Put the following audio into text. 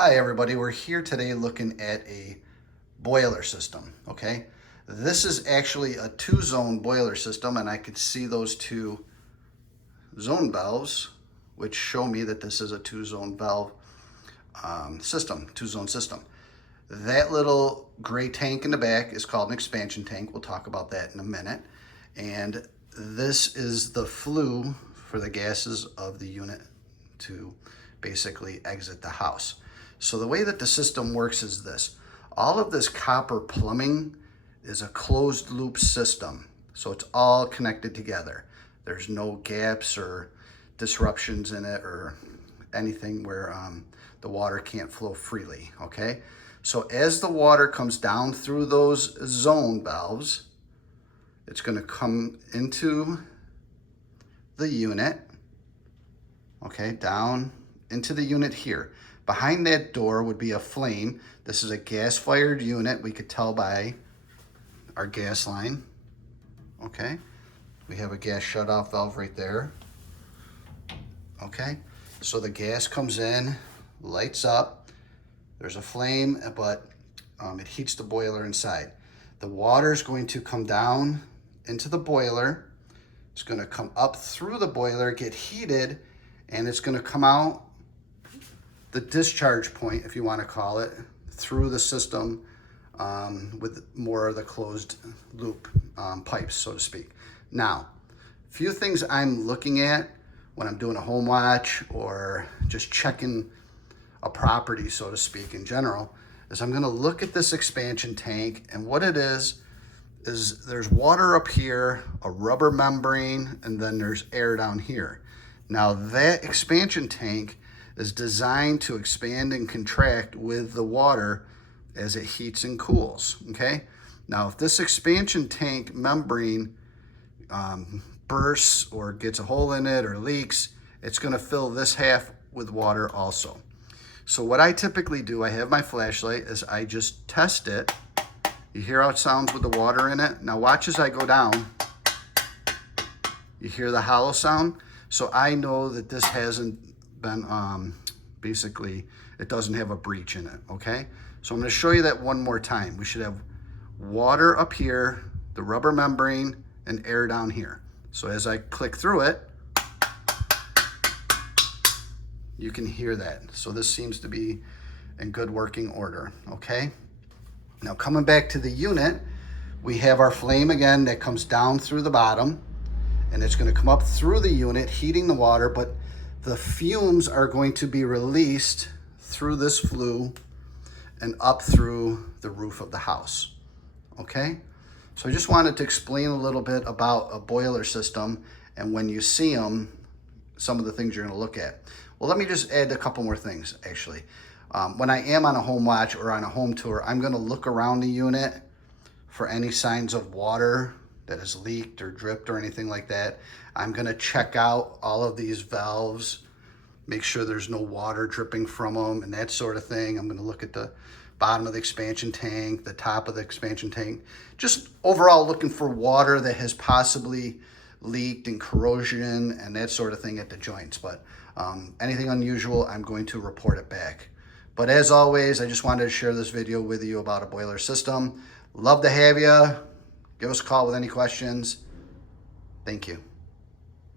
Hi everybody, we're here today looking at a boiler system, okay? This is actually a two-zone boiler system, and I could see those two zone valves, which show me that this is a two-zone valve system, two-zone system. That little gray tank in the back is called an expansion tank. We'll talk about that in a minute. And this is the flue for the gases of the unit to basically exit the house. So the way that the system works is this. All of this copper plumbing is a closed loop system. So it's all connected together. There's no gaps or disruptions in it or anything where the water can't flow freely, okay? So as the water comes down through those zone valves, it's gonna come into the unit, okay, down into the unit here. Behind that door would be a flame. This is a gas-fired unit. We could tell by our gas line, okay? We have a gas shutoff valve right there, okay? So the gas comes in, lights up. There's a flame, but it heats the boiler inside. The water is going to come down into the boiler. It's gonna come up through the boiler, get heated, and it's gonna come out the discharge point, if you want to call it, through the system with more of the closed loop pipes, so to speak. Now, a few things I'm looking at when I'm doing a home watch or just checking a property, so to speak, in general, is I'm going to look at this expansion tank, and what it is there's water up here, a rubber membrane, and then there's air down here. Now that expansion tank is designed to expand and contract with the water as it heats and cools, okay? Now, if this expansion tank membrane bursts or gets a hole in it or leaks, it's gonna fill this half with water also. So what I typically do, I have my flashlight, is I just test it. You hear how it sounds with the water in it? Now watch as I go down. You hear the hollow sound? So I know that this hasn't been, basically, it doesn't have a breach in it, okay? So I'm gonna show you that one more time. We should have water up here, the rubber membrane, and air down here. So as I click through it, you can hear that. So this seems to be in good working order, okay? Now coming back to the unit, we have our flame again that comes down through the bottom, and it's gonna come up through the unit, heating the water, but the fumes are going to be released through this flue and up through the roof of the house, okay? So I just wanted to explain a little bit about a boiler system, and when you see them, some of the things you're gonna look at. Well, let me just add a couple more things, actually. When I am on a home watch or on a home tour, I'm gonna look around the unit for any signs of water that has leaked or dripped or anything like that. I'm gonna check out all of these valves, make sure there's no water dripping from them and that sort of thing. I'm gonna look at the bottom of the expansion tank, the top of the expansion tank, just overall looking for water that has possibly leaked and corrosion and that sort of thing at the joints. But anything unusual, I'm going to report it back. But as always, I just wanted to share this video with you about a boiler system. Love to have you. Give us a call with any questions. Thank you.